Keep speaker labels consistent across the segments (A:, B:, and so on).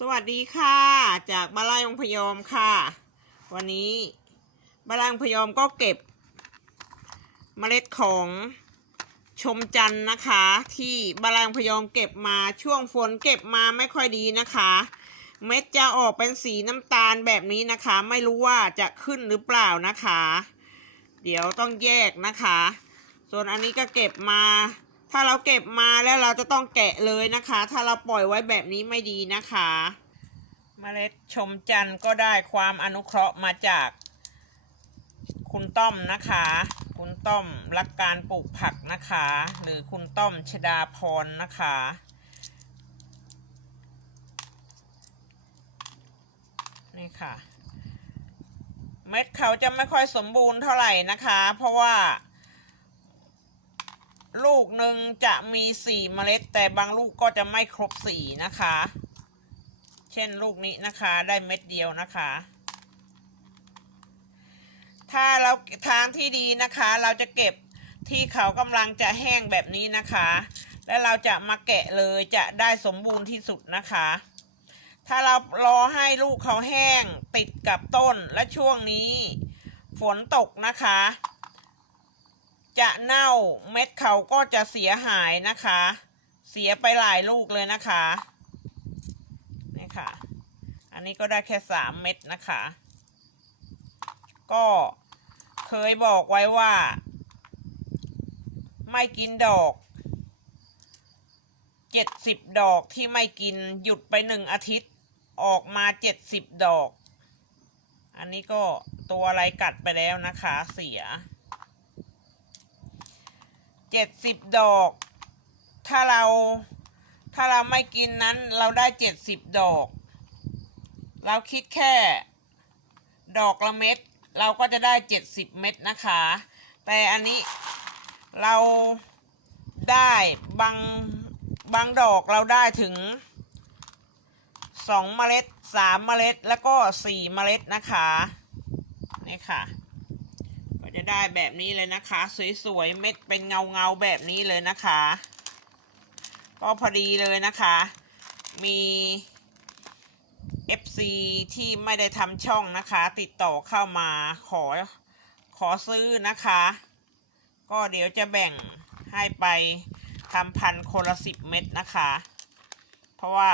A: สวัสดีค่ะ จากบ้านไร่องพยอมค่ะ วันนี้บ้านไร่องพยอมก็เก็บเมล็ดของชมจันทร์นะคะ ที่บ้านไร่องพยอมเก็บมาช่วงฝนเก็บมาไม่ค่อยดีนะคะ เม็ดจะออกเป็นสีน้ำตาลแบบนี้นะคะ ไม่รู้ว่าจะขึ้นหรือเปล่านะคะ เดี๋ยวต้องแยกนะคะ ส่วนอันนี้ก็เก็บมา ถ้าเราเก็บมาแล้วเราจะต้องแกะเลยนะคะ ถ้าเราปล่อยไว้แบบนี้ไม่ดีนะคะเมล็ดชมจันทร์ก็ได้ความอนุเคราะห์มาจาก คุณต้อมนะคะ คุณต้อมรักการปลูกผักนะคะ หรือคุณต้อมชดาพรนะคะ นี่ค่ะ เม็ดเขาจะไม่ค่อยสมบูรณ์เท่าไหร่นะคะ เพราะว่า ลูกหนึ่งจะมีสี่เมล็ด แต่บางลูกก็จะไม่ครบสี่นะคะ เช่นลูกนี้นะคะได้เม็ดเดียวนะคะ ถ้าเราทางที่ดีนะคะ เราจะเก็บที่เขากำลังจะแห้งแบบนี้นะคะ แล้วเราจะมาแกะเลยจะได้สมบูรณ์ที่สุดนะคะ ถ้าเรารอให้ลูกเขาแห้งติดกับต้นและช่วงนี้ ฝนตกนะคะ จะเน่าเม็ดเขาก็จะเสียหายนะคะ เสียไปหลายลูกเลยนะคะนี่ค่ะ อันนี้ก็ได้แค่สามเม็ดนะคะ ก็เคยบอกไว้ว่า ไม่กินดอกเจ็ดสิบดอกที่ไม่กินหยุดไปหนึ่งอาทิตย์ออกมาเจ็ดสิบดอก อันนี้ก็ตัวอะไรกัดไปแล้วนะคะเสีย เจ็ดสิบดอก ถ้าเราถ้าเราไม่กินนั้นเราได้เจ็ดสิบดอก เราคิดแค่ ดอกละเม็ด เราก็จะได้เจ็ดสิบเม็ดนะคะ แต่อันนี้เราได้บางบางดอกเราได้ถึงสองเมล็ดสามเมล็ดแล้วก็สี่เมล็ดนะคะนี่ค่ะ จะได้แบบนี้เลยนะคะ สวยๆเม็ดเป็นเงาเงาๆแบบนี้เลยนะคะ ก็พอดีเลยนะคะ มี FC ที่ไม่ได้ทำช่องนะคะ ติดต่อเข้ามาขอขอซื้อนะคะ ก็เดี๋ยวจะแบ่งให้ไปทำพันคนละสิบเม็ดนะคะ เพราะว่า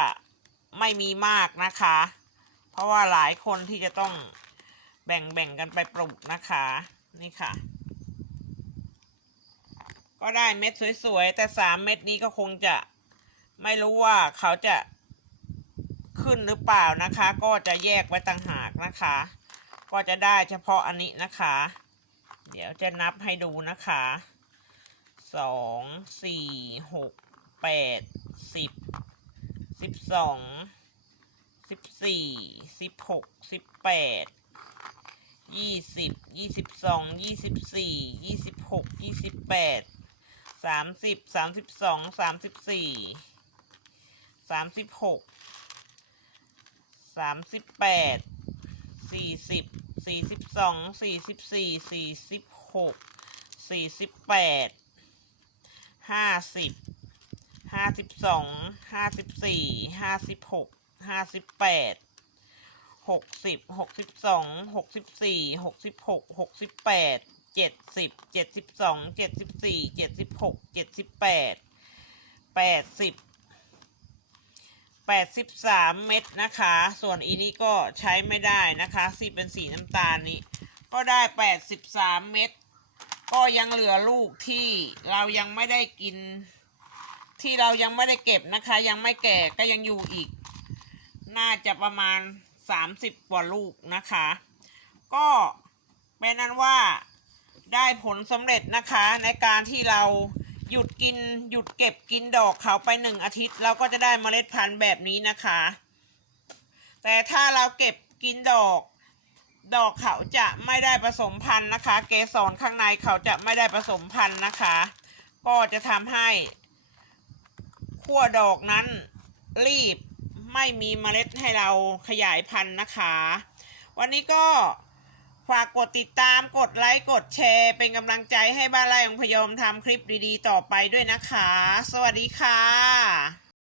A: ไม่มีมากนะคะ เพราะว่าหลายคนที่จะต้องแบ่งแบ่งกันไปปลูกนะคะ นี่ค่ะ ก็ได้เม็ดสวยๆ แต่สามเม็ดนี้ก็คงจะไม่รู้ว่าเขาจะขึ้นหรือเปล่านะคะ ก็จะแยกไว้ต่างหากนะคะ ก็จะได้เฉพาะอันนี้นะคะ เดี๋ยวจะนับให้ดูนะคะสองสี่หกแปดสิบสิบสองสิบสี่สิบหกสิบแปด ยี่สิบยี่สิบสองยี่สิบสี่ยี่สิบหกยี่สิบแปดสามสิบสามสิบสองสามสิบสี่สามสิบหกสามสิบแปดสี่สิบสี่สิบสองสี่สิบสี่สี่สิบหกสี่สิบแปดห้าสิบห้าสิบสองห้าสิบสี่ห้าสิบหกห้าสิบแปด หกสิบหกสิบสองหกสิบสี่หกสิบหกหกสิบแปดเจ็ดสิบเจ็ดสิบสองเจ็ดสิบสี่เจ็ดสิบหกเจ็ดสิบแปดแปดสิบแปดสิบสามเม็ดนะคะ ส่วนอีนี้ก็ใช้ไม่ได้นะคะสีเป็นสีน้ำตาลนี้ ก็ได้แปดสิบสามเม็ดก็ยังเหลือลูกที่เรายังไม่ได้กิน ที่เรายังไม่ได้เก็บนะคะ ยังไม่แก่ก็ยังอยู่อีก น่าจะประมาณ สามสิบกว่าลูกนะคะ ก็เป็นนั้นว่าได้ผลสำเร็จนะคะ ในการที่เราหยุดกินหยุดเก็บกินดอกเขาไปหนึ่งอาทิตย์ เราก็จะได้เมล็ดพันธุ์แบบนี้นะคะ แต่ถ้าเราเก็บกินดอก ดอกเขาจะไม่ได้ผสมพันธุ์นะคะ เกสรข้างในเขาจะไม่ได้ผสมพันธุ์นะคะ ก็จะทำให้ขั้วดอกนั้นรีบ ไม่มีเมล็ดให้เราขยายพันธุ์นะคะ วันนี้ก็ฝากกดติดตามกดไลค์กดแชร์ เป็นกำลังใจให้บ้านไร่ของพยอมทำคลิปดีๆ ต่อไปด้วยนะคะ สวัสดีค่ะ